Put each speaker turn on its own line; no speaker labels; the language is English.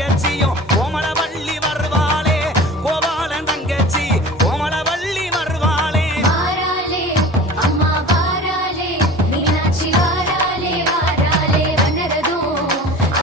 get see you